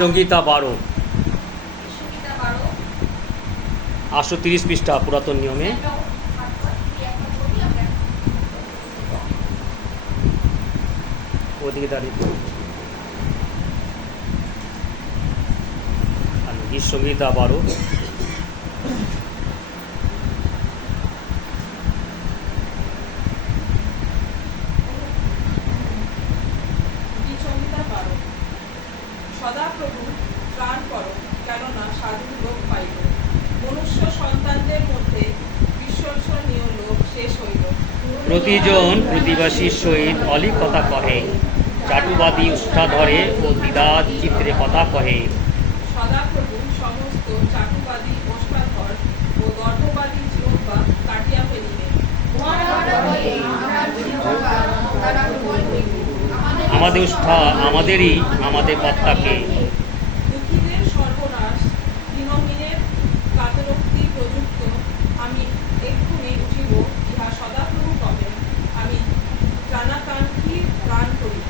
সংহিতা 12 830 পৃষ্ঠা পুরাতন নিয়মে। ওদিকে দাঁড়িয়ে গীত সংহিতা 12 সদাপ্রভু প্রাণ করো, কেননা সাধু লোক পাইল। মনুষ্য সন্তানদের মধ্যে বিশ্বসনীয় লোক শেষ হইল। প্রতিজন প্রতিবাসীর সহিত অলি কথা কহে, চাটুবাদী উষ্ঠা ধরে ও দ্বিধাত চিত্রে কথা কহে। সদাপ্রভু সমস্ত চাটুবাদী ওষ্ঠাধর ও গর্ভবাদী জিহ্বা কাটিয়া ফেলিলেন। আমাদের উষ্ঠা আমাদেরই, আমাদের কর্তাকে। দুঃখীদের সর্বনাশ, দীনহীনের কাতরোক্তি প্রযুক্ত আমি এক্ষুনি উঠিব, ইহা সদাপ্রভু কবেন। আমি ত্রাণাকাঙ্ক্ষী প্রাণ করিব।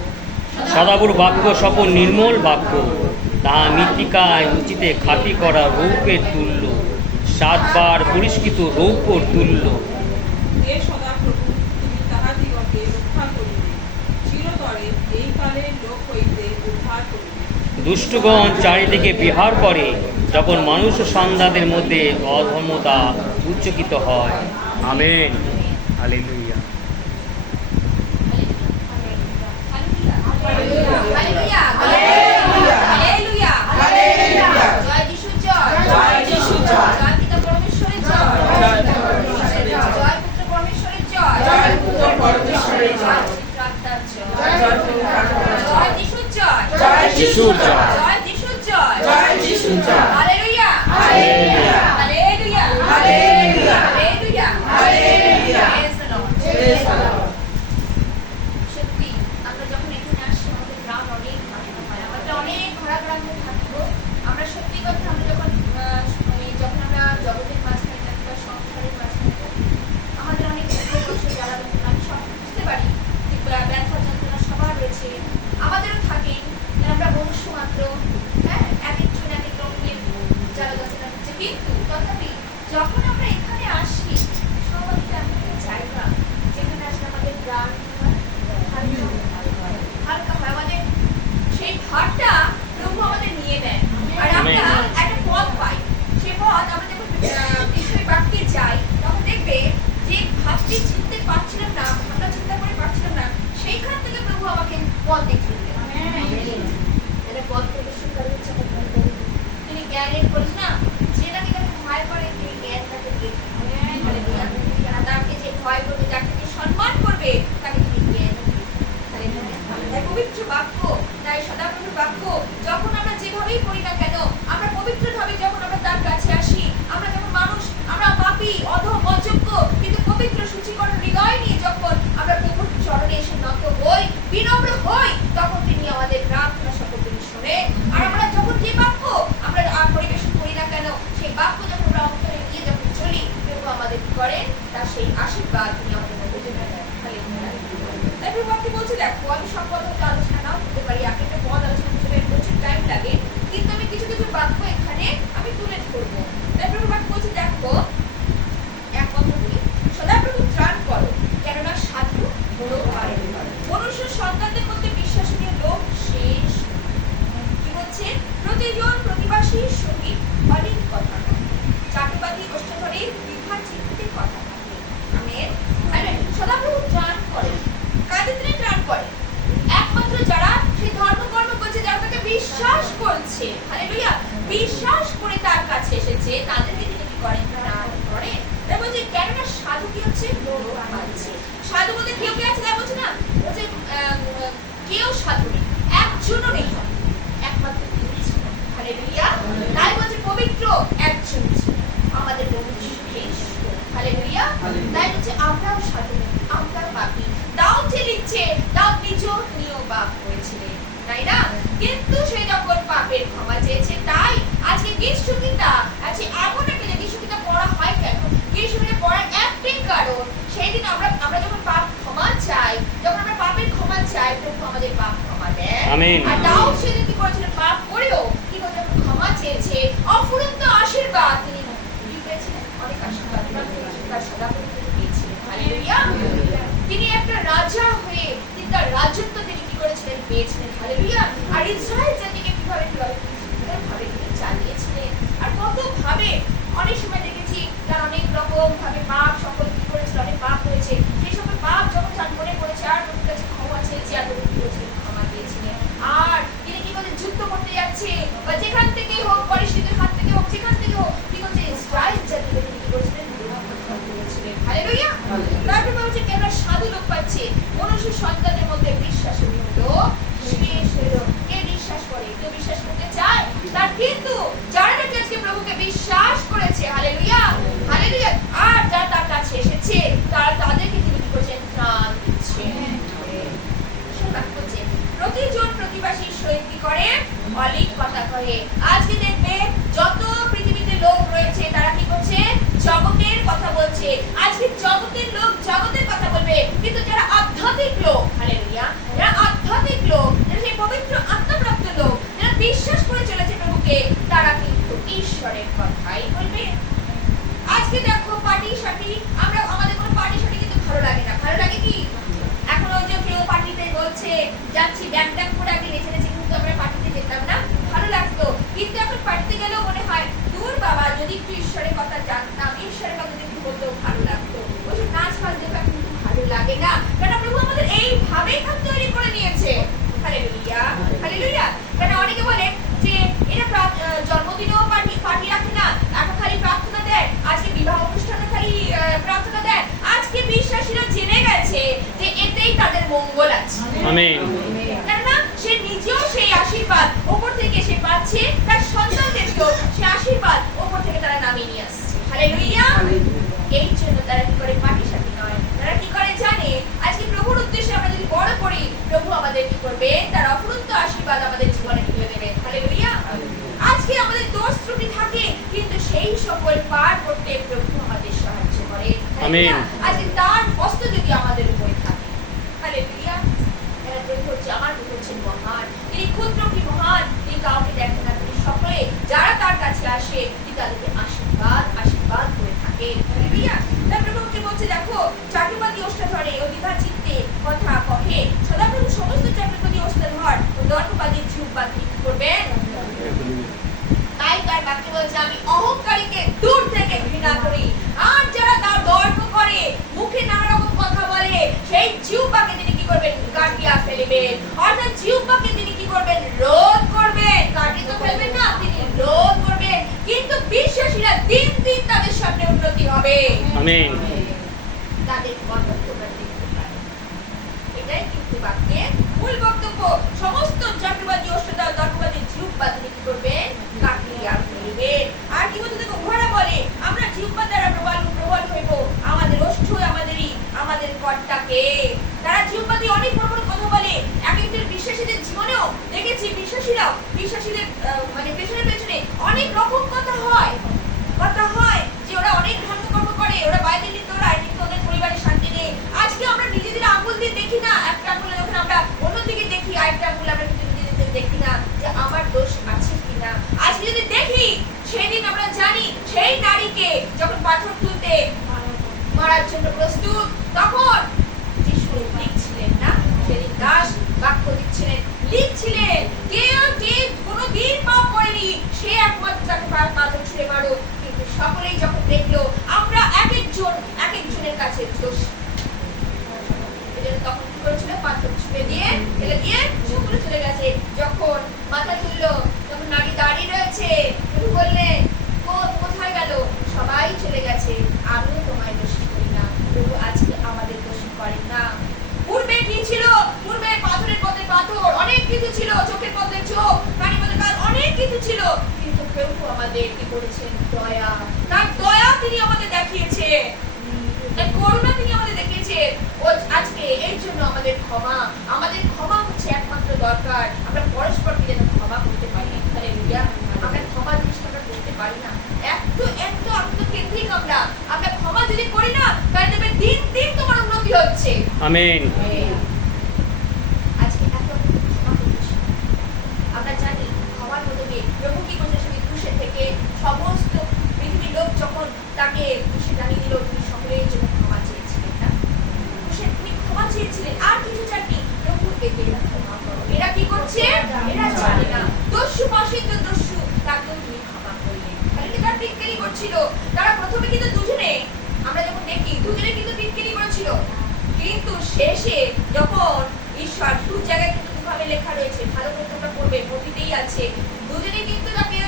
সদাবুর বাক্য সকল নির্মল বাক্য, তাহা মৃত্তিকায় উচিতে খাঁটি করা রৌপ্যের তুল্য, 7 বার পরিষ্কৃত রৌপ্যর তুল্য। হে সদাপ্রভু, তুমি তাহাদিগকে রক্ষা করিবে, চিরতরে এই কালের লোক হইতে উদ্ধার করিবে। দুষ্টগণ চারিদিকে বিহার করে, যখন মানুষ ও সন্তানদের মধ্যে অধর্মতা উচ্চকিত হয়। আমেন। হালেলুয়া। যিশুর জয়। Hallelujah hallelujah hallelujah hallelujah hallelujah hallelujah. Praise the lord. সত্যি আমরা যখন এখানে আসি আমাদের গ্রাম অনেক ভালো হয়, আমাদের অনেক ঘোরাঘুরি থাকবো। আমরা সত্যি কথা আমরা যখন আমরা জগতের মাঝখানে থাকি বা সংসারের মাঝখানে থাকি, আমাদের অনেক কষ্ট জ্বালা যন্ত্রণা আমি সব বুঝতে পারি, ব্যথা যন্ত্রণা সবার রয়েছে, আমাদেরও থাকে। আমরা মনুষ্য মাত্র, হ্যাঁ, এক একজন এক এক রকমের জ্বালা যন্ত্রণা হচ্ছে, কিন্তু তথাপি যখন আমরা এখানে আসি সবাইকে এমন একটা জায়গা যেখানে আসলে আমাদের প্রাণ হালকা হয়, আমাদের সেই ভারটা প্রভু আমাদের নিয়ে নেয়, আর আমরা একটা পথ পাই। সেই পথ আমরা যখন ঈশ্বরের বাক্যে যাই তখন দেখবে যে ভাবটি চিনতে পারছিলাম না, ভাবনা চিন্তা করে পারছিলাম না, সেইখান থেকে প্রভু আমাকে পথ দেখিয়ে দিলেন। এটা পথ প্রদর্শনকারী হচ্ছে আমার প্রভু। তিনি জ্ঞানের বলিস না, যে নাকি তাকে ভয় করে তিনি জ্ঞান তাকে দেখান। তাকে যে ভয় করবে, যাকে যে সম্মান করবে তাকে তিনি জ্ঞান দেখান। তাই পবিত্র বাক্য, তাই সদাপ্রভুর বাক্য যখন আমরা যেভাবেই করি না কেন, আমরা পবিত্রভাবে যখন আমরা তার কাছে আসি, আমরা যখন মানুষ, আমরা পাপী, অধম, অযোগ্য, কিন্তু পবিত্র সুচিকর হৃদয় নিয়ে যখন আমরা প্রভুর চরণে এসে নত হই, বিনম্র হই, তখন তিনি আমাদের প্রার্থনা সকল তিনি শোনেন। আর আমরা যখন যে বাক্য আমরা পরিবেশন করি না কেন, সেই বাক্য যখন আমরা অন্তরে নিয়ে যখন চলি, প্রভু আমাদের কি করেন, তার সেই আশীর্বাদ তিনি আমাদের মধ্যে জেনে দেন। তাই প্রভু আপনি বলছে, দেখো আমি সব কথা আলোচনা নাও করতে পারি, আপনি একটা পদ আলোচনা করতে প্রচুর টাইম লাগে, কিন্তু আমি কিছু কিছু বাক্য এখানে আমি তুলে ধরবো। তাই প্রভু বাক্য বলছে, দেখো এক কথা বলি, সদাপ্রভু ত্রাণ করো, কেননা সাধু লোক পাইল। মনুষ্য সন্তানদের মধ্যে বিশ্বাসনীয় লোক শেষ। কি বলছে? প্রতিজন প্রতিবাসীর সহিত অনেক কথা কহে, চাটুবাদী ওষ্ঠাধরের দ্বিধা চিত্তে কথা কহে। আমেন। সদাপ্রভু ত্রাণ করে, কাদের তিনি ত্রাণ করে? একমাত্র যারা সেই ধর্মকর্ম করছে, যারা তাকে বিশ্বাস করছে, হালেলুয়া, বিশ্বাস করে তার কাছে এসেছে, তাদেরকে তিনি কি করেন? ত্রাণ করেন। তাই বলছে, কেননা সাধু কি হচ্ছে? লোক পাচ্ছে। সাধু বলতে কেউ কে আছে? তাই বলছে না, বলছে কেউ সাধু নেই, একজনও নেই, একমাত্র তিনি ছিলেন। হালেলুয়া। তাই বলছে পবিত্র একজন ছিলেন, আমাদের প্রভু যীশু খ্রিস্ট। হালেলুয়া। তাই বলছে আমরাও সাধু নেই, আমরা পাপী। দাউদ যে লিখছে, দাউদ নিজেও তিনিও পাপ করেছিলেন, তাই না? কিন্তু সে যখন পাপের ক্ষমা চেয়েছে, তাই আজকে গীত সংহিতা আছে। এমন একটা যে গীত সংহিতা পড়া হয় কেন? গীত সংহিতা পড়ার একটাই কারণ, সেই দিন আমরা যখন পাপ ক্ষমা চাই, যখন আমরা পাপের ক্ষমা চাই, প্রভু আমাদের পাপ ক্ষমা দেন। আমেন। আর দাউদ সেদিন কি করেছিলেন? পাপ করেও রাজা হয়ে তিনি তার রাজত্ব তিনি কি করেছিলেন, পেয়েছিলেন। হালেলুয়া। আর ইসরায়েল জাতিকে কিভাবে কিভাবে ভাবে তিনি চালিয়েছিলেন, আর কত ভাবে অনেক সময় দেখেছি তার অনেক রকম ভাবে পাপ সকল কি করেছিল, অনেক পাপ হয়েছে, সেই সকল পাপ যখন তার মনে পড়েছে আর প্রভুর কাছে ক্ষমা চেয়েছে, আর প্রভু কি করেছিলেন, ক্ষমা দিয়েছিলেন। আর তিনি কি করছেন, যুদ্ধ করতে যাচ্ছে, বা যেখান থেকে হোক, পরিস্থিতির হাত থেকে হোক, যেখান থেকে হোক, কি করছে, ইসরায়েল জাতিকে তিনি কি করেছিলেন, করেছিলেন। হালেলুয়া। তারপর বলছে কেন সাধু লোক পাচ্ছে, মনুষ্য সন্তানের মধ্যে বিশ্বাস হলো শেষ হলো। কে বিশ্বাস করে? কেউ বিশ্বাস করতে চায়? তার কিন্তু যারা নাকি আজকে প্রভুকে বিশ্বাস করেছে, হালেলুয়া হালেলুয়া, আর যারা তার কাছে এসেছে, তারা তাদেরকে তিনি কি করছেন, ত্রাণ দিচ্ছেন। প্রতিজন প্রতিবাসীর সহিত কি করে, অলিক কথা কহে। আজকে দেখবে যত পৃথিবীতে লোক রয়েছে তারা কি করছে, জগতের কথা বলছে। আজকে জগতের লোক জগতের কথা বলবে, কিন্তু যারা আধ্যাত্মিক লোক, হালেলুয়া, যারা আধ্যাত্মিক লোক, যারা সেই পবিত্র আত্মাপ্রাপ্ত লোক, যারা বিশ্বাস করে চলেছে প্রভুকে, তারা কিন্তু ঈশ্বরের কথাই বলবে। আজকে দেখো পার্টি সার্টি, আমরা আমাদের কোনো পার্টি সার্টি কিন্তু ভালো লাগে না। ভালো লাগে কি? এখন ওই যে কেউ পার্টিতে বলছে যাচ্ছি ব্যাং ট্যাং করে আগে নেচে নেচে কিন্তু আমরা পার্টিতে যেতাম না, ভালো লাগতো। কিন্তু এখন পার্টিতে গেলেও মনে হয় দূর বাবা, যদি একটু ঈশ্বরের কথা জানতাম, ঈশ্বরের কথা যদি একটু বলতেও ভালো লাগতো। ওইসব নাচ ফাচ দেখে এখন কিন্তু ভালো লাগে না, কারণ প্রভু আমাদের এইভাবেই খান তৈরি করে নিয়েছে। Hallelujah hallelujah. কারণ অনেকে বলে যে এটা জন্মদিনেও পার্টি রাখে না, এখন খালি প্রার্থনা দেয়, আজকে বিবাহ অনুষ্ঠানে খালি প্রার্থনা দেয়। আজকে বিশ্বাসীরা জেনে গেছে যে এতেই তাদের মঙ্গল আছে। আমেন। কেননা সে নিজেও সেই আশীর্বাদ উপর থেকে সে পাচ্ছে, তার সন্তানদেরকেও সে আশীর্বাদ উপর থেকে তারা নামিয়ে নিয়ে আসছে। হালেলুয়া। এই জন্য তারা কি করে, পার্টি সাথী নয়, তারা কি করে জানে, আজকে প্রভুর উদ্দেশ্যে আমরা যদি বড় করি, প্রভু আমাদের কি করবে, তার অফুরন্ত আশীর্বাদ আমাদের জীবনে ঢেলে দেবে। হালেলুয়া। আজকে আমাদের দোষ ত্রুটি থাকে, কিন্তু সেই সকল পার করতে প্রভু আমাদের সাহায্য করে। আমেন। আজকে তার হস্ত যদি আমাদের উপরে থাকে, হালেলুয়া, এরা প্রভু হচ্ছে, আমার প্রভু হচ্ছেন মহান, তিনি ক্ষুদ্র কি মহান, তিনি কাউকে দেখেন না, তিনি সকলে যারা তার কাছে আসে তিনি তাদেরকে আশীর্বাদ আশীর্বাদ করে থাকেন। হালেলুয়া। তারপরে প্রভু কি বলছে, দেখো চাটুবাদী অষ্টাধরে ও দ্বিধা চিত্তে কথা কহে, সদাপ্রভু সমস্ত চাটুবাদী অষ্টাধর ও দর্পবাদী ঝুঁকবাদ কি করবেন। তাই তার বাক্য বলছে, আমি অহংকারীকে দূর থেকে ঘৃণা করি, আর যারা তার দর্প করে, মুখে নানা রকম কথা বলে, সেই জিহ্বাকে তিনি কি করবেন, কাটিয়া ফেলিবেন। অর্থাৎ জিহ্বাকে তিনি কি করবেন, রোধ করবেন। কাটিয়ে তো ফেলবেন না, তিনি রোধ করবেন। কিন্তু বিশ্বাসীরা দিন দিন তাদের সামনে উন্নতি হবে। আমেন। তাদের মন্তব্য দেখতে পারে। এটাই কিন্তু বাক্যের মূল বক্তব্য। সমস্ত জাতিবাদী অষ্টাদল দর্পবাদী জিহ্বা তিনি কি করবেন, কাটিয়া ফেলবেন। আর কি বলতে দেখো, ঘোড়া বলে আমরা জিহ্বা দ্বারা প্রবল হইব, আমাদের ওষ্ঠ আমাদের কর্তাকে। তারা জিহ্বা দিয়ে অনেক বড় বড় কথা বলে। এক একজন বিশ্বাসীদের জীবনেও দেখেছি, বিশ্বাসীদের মানে পেছনে পেছনে অনেক রকম কথা হয় যে ওরা অনেক ধর্মকর্ম করে, ওরা বাইবেল নিতে ওরা, কিন্তু ওদের পরিবারে শান্তি নেই। আজকে আমরা নিজেদের আঙ্গুল দিয়ে দেখি না, একটা আঙ্গুলে যখন আমরা অন্যদিকে দেখি, আরেকটা আঙ্গুলে আমরা কিন্তু নিজেদের দেখি না যে আমার দোষ আছে কিনা। আজকে যদি দেখি, সেদিন আমরা জানি সেই নারীকে যখন পাথর তুলতে মারার জন্য প্রস্তুত, তখন যিশু লিখছিলেন না, সেদিন দাস বাক্য লিখছিলেন কে কোনোদিন পাপ করেনি, সে একমাত্র তাকে পাথর ছুঁড়ে মারো। কিন্তু সকলেই যখন দেখলো আমরা এক একজনের কাছে দোষ, তখন কি করেছিল, পাথর ছুঁড়ে দিয়ে ফেলে দিয়ে সকলে চলে গেছে। যখন মাথা তুললো, তখন নারী দাঁড়িয়ে রয়েছে, প্রভু বললেন কোথায় গেল, সবাই চলে গেছে, আমিও তোমায় দোষী করি না। প্রভু আজকে আমাদের দোষী করেন না। পূর্বে কি ছিল, পূর্বে পাথরের পথে পাথর, অনেক কিছু ছিল, চোখের পথে চোখ, কানের পথে কান, অনেক কিছু ছিল, কিন্তু প্রভু আমাদের কি করেছেন, দয়া, তার দয়া তিনি আমাদের দেখিয়েছে, তার করুণা তিনি আমাদের দেখিয়েছে। ও আজকে এই জন্য আমাদের ক্ষমা হচ্ছে একমাত্র দরকার। আমরা পরস্পরকে যেন ক্ষমা করতে পারি। হালেলুয়া। আমরা ক্ষমা জিনিসটা আমরা করতে পারি না, এত আত্মকেন্দ্রিক আমরা ক্ষমা যদি করি না, তাহলে দেখবেন দিন দিন তোমার উন্নতি হচ্ছে। আমেন। আজকে এত ক্ষমা করছি, আমরা জানি ক্ষমার মধ্যে প্রভু কি করছে, ক্রুশে থেকে সমস্ত পৃথিবীর লোক যখন তাকে ক্রুশে টানিয়ে দিল, তিনি সকলের জন্য ক্ষমা চেয়েছিলেন না, তিনি ক্ষমা চেয়েছিলেন। শেষে যখন ঈশ্বর দু জায়গায় কিন্তু দুভাবে লেখা রয়েছে, ভালো করে তোমরা পড়বে, পড়তেই আছে, দুজনেই কিন্তু তাকে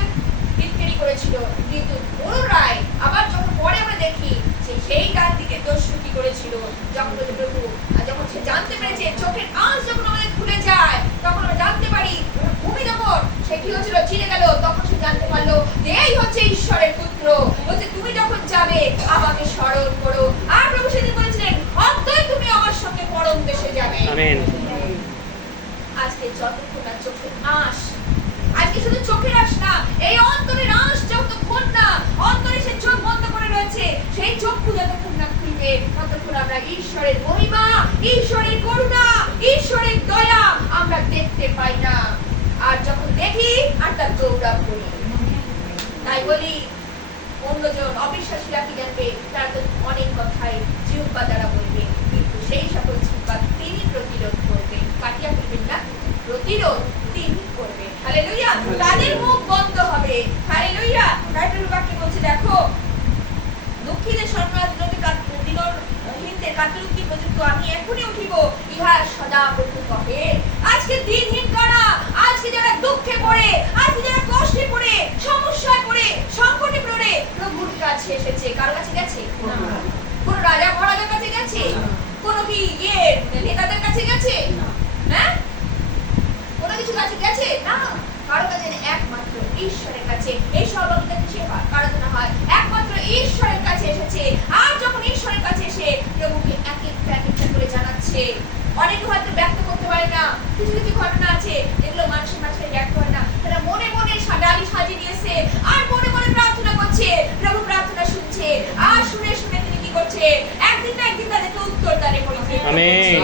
টিটকারি করেছিল, কিন্তু পুনরায় আবার যখন পরে আমরা দেখি যে সেই ডান দিকে দস্যু কি করেছিল, যখন প্রভু যখন সে জানতে পেরেছে, চোখের আঁচ যখন আমাদের খুলে যায়, তখন আমরা জানতে পারি ভূমি যখন সে কি হচ্ছিল চিনে গেল, তখন সে জানতে পারলো যে এই হচ্ছে ঈশ্বরের পুত্র, বলছে তুমি যখন যাবে আমাকে স্মরণ করো। আর প্রভু সেদিন বলেছিলেন অন্তই তুমি আমার সঙ্গে পরম দেশে যাবে। আমেন। আজকে যতক্ষণ না চোখের আঁশ, আজকে শুধু চোখের আঁশ না, এই অন্তরের আঁশ যতক্ষণ না অন্তরে সে চোখ বন্ধ করে রয়েছে, সেই চক্ষু যতক্ষণ না খুলবে ততক্ষণ আমরা ঈশ্বরের মহিমা, ঈশ্বরের করুণা, ঈশ্বরের দয়া আমরা দেখতে পাই না। আর যখন দেখি আর তার গৌরব করি। তাই বলি অন্যজন অবিশ্বাসীরা কি জানবে, তারা তো অনেক কথাই জিহ্বা দ্বারা বলবে, কিন্তু সেই সকল জিহ্বা তিনি প্রতিরোধ করবেন, কাটিয়া ফেলবেন না, প্রতিরোধ তিনি করবেন। হালেলুয়া। তাদের মুখ বন্ধ হবে। হালেলুয়া। বাইবেল বাক্যে বলছে দেখো, দুঃখীদের স্বর্গরাজ দিনর হিন্দে কাতরুক্তি পর্যন্ত আমি এখনই উঠিব, ইহা সদা প্রভু কহে। আজকে দিনহীন করা, আজকে যারা দুঃখে পড়ে, আজকে যারা কষ্টে পড়ে, সমস্যায় পড়ে, সংকটে পড়ে প্রভুর কাছে এসেছে, কার কাছে গেছে? কোন রাজা মহারাজার কাছে গেছে? কোন কি নেতাদের কাছে গেছে? হ্যাঁ, কোন কিছু কাছে গেছে না, কারো কাছে একমাত্র ঈশ্বরের কাছে। এই সর্বলোকে সেবা আরাধনা হয় একমাত্র ঈশ্বরের কাছে এসেছে। আর যখন ঈশ্বরের কাছে এসে প্রভুকে এক একটা করে জানাচ্ছে, অনেকে হয়তো ব্যক্ত করতে পারে না, কিছু কিছু ঘটনা আছে যেগুলো মানুষের মাঝে ব্যক্ত হয় না, তারা মনে মনে ডালি সাজিয়ে নিয়েছে আর মনে মনে প্রার্থনা করছে, প্রভু প্রার্থনা শুনছে, আর শুনে শুনে তিনি কি করছে, একদিন না একদিন তাদেরকে উত্তর দানে পরিচয়। আমেন।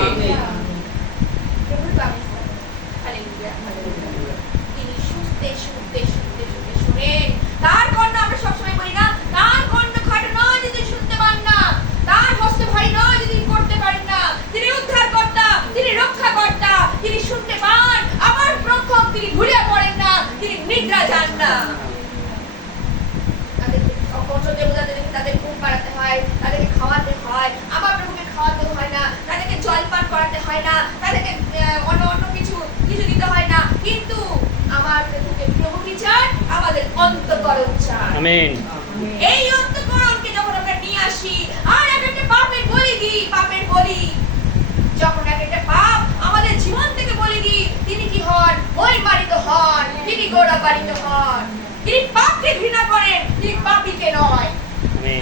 প্রভুর বাণী হালেলুয়া। তিনি শুনতে শুনতে শুনতে শুনতে শুনেন। তার কর্ণ আমরা সবসময় বলি না, তার কর্ণ খাটো নয় যদি শুনতে পান না, তার হস্ত ভারী নয় যদি করতে পারেন না, তিনি উদ্ধারকর্তা, তিনি রক্ষাকর্তা, তিনি শুনতে পান, আমার রক্ষক, তিনি ভুলে পড়েন না, তিনি নিদ্রা যান না। তাদের ঘুম পাড়াতে হয়, তাদেরকে খাওয়াতে হয়, আবার প্রভুকে খাওয়াতে হয় না, তাদেরকে জলপান করাতে হয় না, তাদেরকে অন্য কিছু দিতে হয় না, কিন্তু আমার প্রভুকে প্রভু কি চান? আমাদের অন্তঃকরণ চান। আমেন। এই অন্তঃকরণকে যখন আমরা নিয়ে আসি আর একটা পাপের বলি দিই, পাপের বলি যখন একটা পাপ আমাদের জীবন থেকে বলি দিই, তিনি কি হন? মহিমান্বিত হন, তিনি গৌরবান্বিত হন, তিনি পাপকে ঘৃণা করেন, তিনি পাপীকে নয়।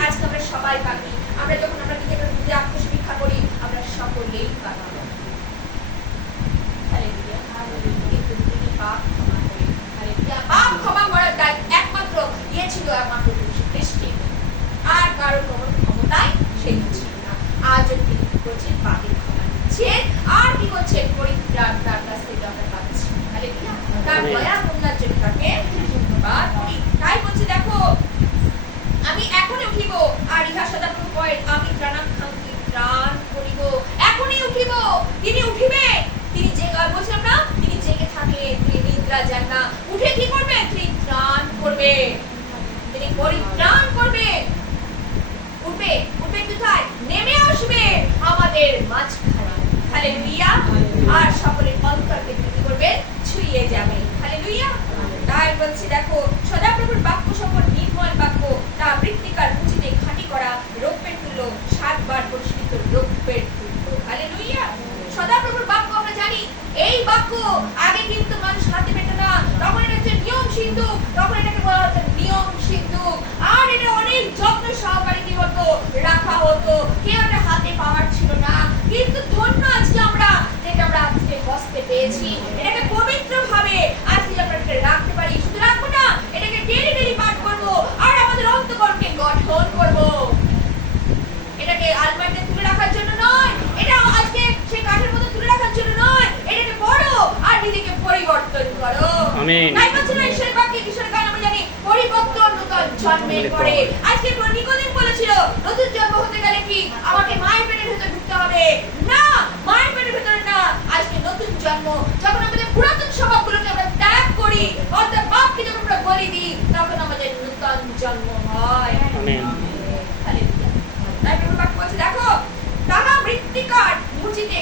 আজকে আমরা সবাই পাপী, আমরা যখন আমরা নিজেকে বুঝে আত্মসমীক্ষা করি, আমরা সকলেই পাপী। হালেলুয়া। কিন্তু তিনি পাপ ক্ষমা করেন। হালেলুয়া। পাপ ক্ষমা করার দায় একমাত্র দিয়েছিল একমাত্র যীশু খ্রিস্টকে, আর কারো কোনো ক্ষমতায় সেই ছিল না। আজও তিনি কি করছেন? পাপের ক্ষমা দিচ্ছেন, আর কি করছেন? পরিত্রাণ তার কাছ থেকে আমরা পাচ্ছি। হালেলুয়া। তার দয়া করুণার জন্য তাকে ধন্যবাদ করি। তাই বলছে দেখো, আমি এখনই উঠিব, আর ইহা সদা প্রভু কহেন, আমি ত্রাণার্থী ত্রাণ করিব। এখনই উঠিব, তিনি উঠিবে, তিনি বলছিলাম না, তিনি জেগে থাকে, তিনি নিদ্রা যান না। উঠে কি করবে? তিনি ত্রাণ করবে, তিনি পরিত্রাণ করবে। উঠবে, উঠবে কোথায়? নেমে আসবে আমাদের মাঝখানে। হালেলুয়া। আর সকলের অন্তরকে কি করবে? ছুঁয়ে যাবে। হালেলুয়া। তাই বলছি দেখো, সদাপ্রভুর বাক্য সকল নির্মল বাক্য, তা মৃত্তিকার উচিতে খাঁটি করা রৌপ্যের তুল্য, 7 বার পরিষ্কৃত রৌপ্যের তুল্য। হালেলুয়া। সদাপ্রভুর বাক্য আমরা জানি, এই বাক্য আগে কিন্তু মানুষ হাতে পেত না, তখন এটা হচ্ছে নিয়ম সিন্ধু, তখন এটাকে বলা হতো নিয়ম সিন্ধু, আর এটা অনেক যত্ন সহকারে কি হতো? রাখা হতো, কেউ এটা হাতে পাওয়ার ছিল না। কিন্তু ধন্য আজকে আমরা, যেটা আমরা আজকে হস্তে পেয়েছি, এটাকে পবিত্র ভাবে আজকে আমরা এটা রাখতে পারি। শুধু রাখবো না, এটাকে ডেলি ডেলি পাঠ করবো, আর আমাদের অন্তঃকরণকে গঠন করবো। এটাকে আলমারিতে তুলে রাখার জন্য নয়, এটা আজকে সেই কাঠের মধ্যে তুলে রাখার জন্য নয়, এটাকে পড়ো আর নিজেকে পরিবর্তন করো। আমেন। তাই বলছে না ঈশ্বরের বাক্যে, ঈশ্বরের গান আমরা জানি, পরিবর্তন নতুন জন্মের পরে। আজকে নিকোদিম বলেছিল, নতুন জন্ম হতে গেলে কি আমাকে মায়ের পেটের ভেতরে ঢুকতে হবে? না, মায়ের পেটের ভেতরে না, আজকে নতুন জন্ম। যখন আমাদের পুরাতন স্বভাবগুলোকে আমরা ত্যাগ করি, অর্থাৎ পাপকে যখন আমরা বলি দিই, তখন আমাদের নতুন জন্ম হয়। আমেন। হালেলুয়া। তাই প্রভু বাক্য বলছে দেখো, তাহা মৃত্তিকার মুচিতে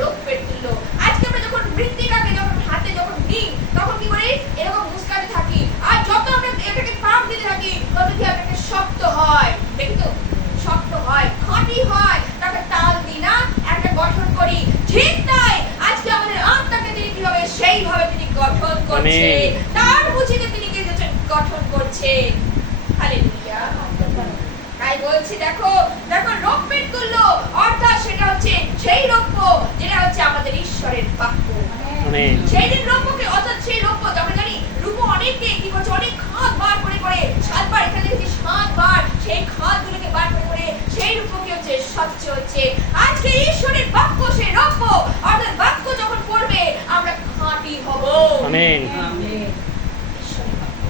রৌপ্যের তুল্য। আজকে আমরা যখন মৃত্তিকাকে যখন হাতে যখন নিই তখন কি করি, এরকম মুস্কাতে থাকি, আর যত আমরা এটাকে পাপ দিতে থাকি তত কি একটা শক্ত হয়, দেখি তো শক্ত হয়, খাঁটি হয়, তাকে তাল দিই না, একটা গঠন করি। ঠিক তাই আজকে আমাদের আত্মাকে তিনি কিভাবে সেইভাবে তিনি গঠন করছে, তার বুঝিতে তিনি কি গঠন করছে। হালেলুয়া। তাই বলছি দেখো দেখো রৌপ্যের তুল্য, অর্থাৎ সেটা হচ্ছে সেই রৌপ্য যেটা হচ্ছে আমাদের ঈশ্বরের বাক্য। সেই দিন রৌপ্যকে, অর্থাৎ সেই রৌপ্য আমরা জানি রূপ অনেককে কি করছে, অনেক খাদ বার করে করে 7 বার, এখানে দেখছি 7 বার সেই খাদগুলোকে বার করে করে সেই রূপকে হচ্ছে স্বচ্ছ হচ্ছে। আজকে ঈশ্বরের বাক্য সেই রৌপ্য, অর্থাৎ বাক্য যখন পড়বে আমরা খাঁটি হব। আমেন। ঈশ্বরের বাক্য।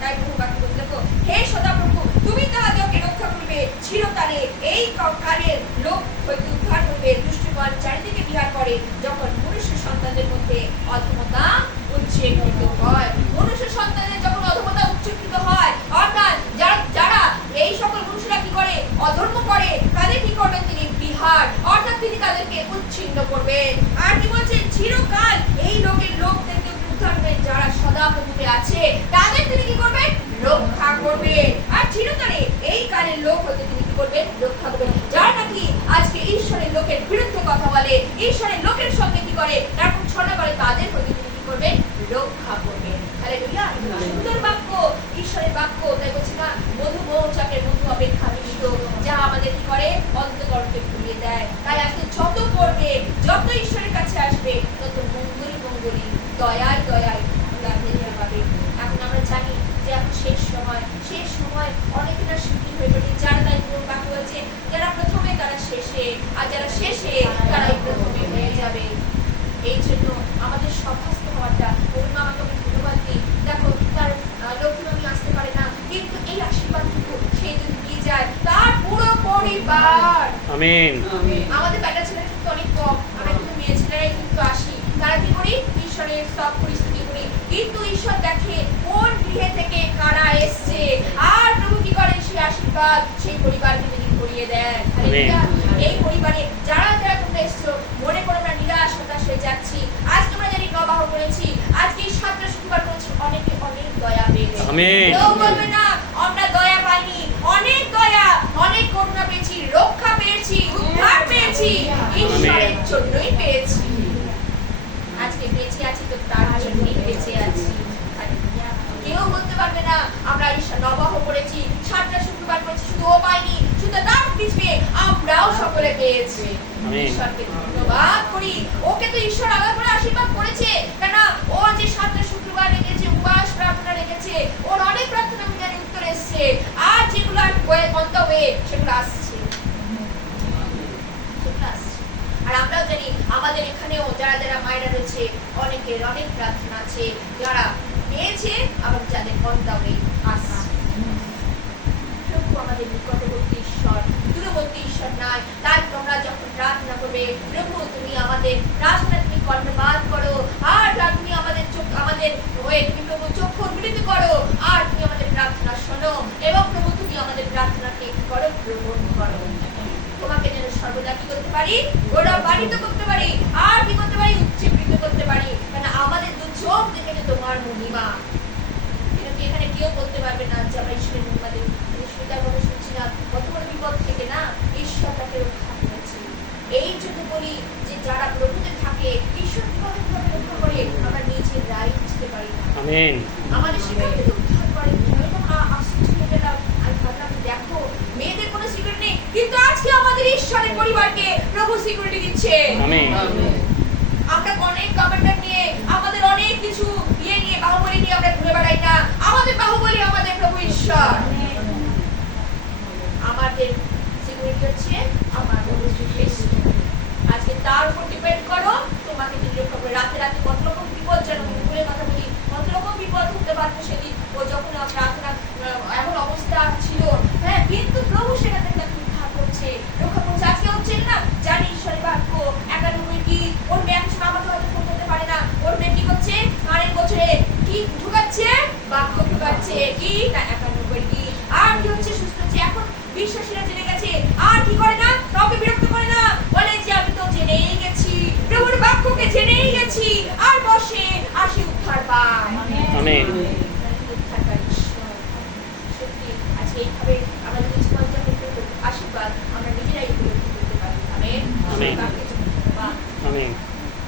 তাই প্রভু বাক্য বলতে দেখো, হে সদাপ্রভু তুমি তাহাদেরকে রক্ষা করবে চিরকালে, এই কালের লোক হইতে উদ্ধার করবে, দুষ্টগণ চারিদিকে বিহার করে, যখন মনুষ্য সন্তানদের মধ্যে অধমতা উচ্চেকৃত হয়। মনুষ্য সন্তানের যখন অধমতা উচ্চেকৃত হয়, অর্থাৎ যারা এই সকল মনুষ্যরা কি করে, অধর্ম করে, তাদের কি করবেন তিনি বিহার, অর্থাৎ তিনি তাদেরকে উচ্ছিন্ন করবেন। আর কি বলছেন, চিরকাল এই লোকদেরকে উদ্ধার করবেন, যারা সদা প্রভুতে আছে তাদের তিনি কি করবেন, রক্ষা করবেন। আর চিরকালে এই কালের লোক হতে তিনি কি করবেন, রক্ষা করবেন। যারা নাকি আজকে ঈশ্বরের লোকের বিরুদ্ধে কথা বলে, ঈশ্বরের লোকের সঙ্গে কি করে, এরকম ছড়া করে, তাদের হতে তিনি কি করবেন, রক্ষা করবেন। হালেলুয়া। সুন্দর বাক্য, ঈশ্বরের বাক্য। তাই বলছি না, মধু মৌচাকের মধু অপেক্ষা মিষ্ট, যা আমাদের কি করে, অন্তঃকরণকে ঘুরিয়ে দেয়। তাই আজকে যত পড়বে, যত ঈশ্বরের কাছে আসবে, তত মঙ্গলি মঙ্গলি, দয়ায় দয়ায় আমরা দেখতে পাবে। এখন আমরা জানি যে এখন শেষ সময় অনেকেরা সুখী হয়ে পড়ে, যারা তাই বাক্য বলছে, যারা প্রথমে তারা শেষে, আর যারা শেষে তারাই প্রথমে হয়ে যাবে। এই জন্য আমাদের সভ্যস্ত হওয়াটা, ওর মামাকে আমি ধন্যবাদ দিই। দেখো তার লক্ষ্মী আসতে পারে না, কিন্তু এই আশীর্বাদটুকু সেই যদি দিয়ে যায় তার পুরো পরিবার। আমেন। আমাদের বেটা ছেলেরা কিন্তু অনেক কম, আমরা কিন্তু মেয়ে ছেলেরাই কিন্তু আসি, তারা কি করি, ঈশ্বরের সব পরিস্থিতি করি, কিন্তু ঈশ্বর দেখে কোন গৃহে থেকে কারা এসছে, আর প্রভু কি করেন, সেই আশীর্বাদ সেই পরিবারকে তিনি করিয়ে দেন। এই পরিবারে যারা যারা তোমরা এসছো, মনে করো আমরা নিরাশ হতাশ হয়ে যাচ্ছি, আজকে আমরা জানি নবাহ করেছি, আজকে এই 7টা শুক্রবার করেছি, অনেকে অনেক দয়া পেয়েছে। আমেন। কেউ বলবে না আমরা দয়া পাইনি, অনেক দয়া, অনেক করুণা পেয়েছি, রক্ষা পেয়েছি, উদ্ধার পেয়েছি, ঈশ্বরের জন্যই পেয়েছি। আজকে বেঁচে আছি তো তার জন্যই বেঁচে আছি। কেউ বলতে পারবে না আমরা ঈশ্বর নবাহ করেছি, 7টা শুক্রবার করেছি, শুধু ও পাইনি, শুধু তার পিছনে আমরাও সকলে পেয়েছি। ঈশ্বরকে ধন্যবাদ করি, ওকে তো ঈশ্বর আলাদা করে আশীর্বাদ করেছে, কেন ও যে 7টা শুক্রবার রেখেছে, উপবাস প্রার্থনা রেখেছে, ওর অনেক প্রার্থনা মিটারে উত্তর এসছে, আর যেগুলো অন দ্য ওয়ে সেগুলো আসছে। আর আমরাও জানি আমাদের এখানেও যারা যারা মায়েরা রয়েছে, অনেকের অনেক প্রার্থনা আছে, যারা পেয়েছে, আবার যাদের অন দ্য ওয়ে আসছে। প্রভু আমাদের নিকটবর্তী ঈশ্বর, দূরবর্তী ঈশ্বর নয়। তাই তোমরা যখন প্রার্থনা করবে, প্রভু তুমি আমাদের প্রার্থনা তুমি কর্ণপাত করো, আর তুমি আমাদের হয়ে তুমি প্রভু চক্ষু উন্মীলিত করো, আর তুমি আমাদের প্রার্থনা শোনো, এবং প্রভু তুমি আমাদের প্রার্থনাকে কি করো, গ্রহণ করো। তোমাকে যেন সর্বদা কি করতে পারি, গৌরবান্বিত করতে পারি, আর কি করতে পারি, উচ্চীকৃত করতে পারি, কারণ আমাদের দু চোখ দেখেছে তোমার মহিমা। কিন্তু এখানে কেউ বলতে পারবে না যে আমরা ঈশ্বরের মহিমা দেখি। সুবিধাভাবে শুনছিলাম কত বড় বিপদ থেকে না ঈশ্বর তাকে রক্ষা করেছে। এই জন্য বলি যে যারা প্রভুতে থাকে, ঈশ্বর কিভাবে রক্ষা করে আমরা নিজের রায় বুঝতে পারি না। আমেন। আমাদের সেখান থেকে উদ্ধার করে। এরকম আশ্চর্য হয়ে গেলাম, আমি ভাবলাম দেখো মেয়েদের কোনো সিকিউরিটি নেই, কিন্তু আজকে আমাদের ঈশ্বরের পরিবারকে প্রভু সিকিউরিটি দিচ্ছে। আমেন। আমরা অনেক কমান্ডার নিয়ে, আমাদের অনেক কিছু নিয়ে বাহুবলী নিয়ে আমরা ঘুরে বেড়াই না, আমাদের বাহুবলী আমাদের প্রভু ঈশ্বর। আমাদের সিকিউরিটি হচ্ছে আমার প্রভু যীশু। আজকে তার উপর ডিপেন্ড করো, তোমাকে তিনি রক্ষা করবে। রাতে রাতে কত রকম বিপদ, যেন ভুলে কথা বলি, কত রকম বিপদ হতে পারতো সেদিন। ও যখন প্রার্থনা এমন অবস্থা ছিল, হ্যাঁ, কিন্তু প্রভু সেখান থেকে তাকে উদ্ধার করছে, রক্ষা করছে। আজকে হচ্ছে না, জানি ঈশ্বরের বাক্য 91 কি, ওর মেয়ে কিছু আমাকে হয়তো ফোন করতে পারে না, ওর মেয়ে কি করছে, কানের বছরে কি ঢুকাচ্ছে, বাক্য ঢুকাচ্ছে কি না 91 কি, আর কি হচ্ছে, সুস্থ হচ্ছে। এখন বিশ্বাসীরা জেনে গেছে, আর কি করে না, কাউকে বিরক্ত করে না, বলে যে আমি তো জেনেই গেছি, সত্যকে জেনেই গেছি, আর বসে আসি উদ্ধার পায়। আমেন। উদ্ধারকারী ঈশ্বর। সত্যি আজকে এইভাবে আমরা যদি জীবনযাপন করবো, আশীর্বাদ আমরা নিজেরাই উপলব্ধি করতে পারি। আমেন। আমেন। বাক্যের জন্য ধন্যবাদ। আমেন।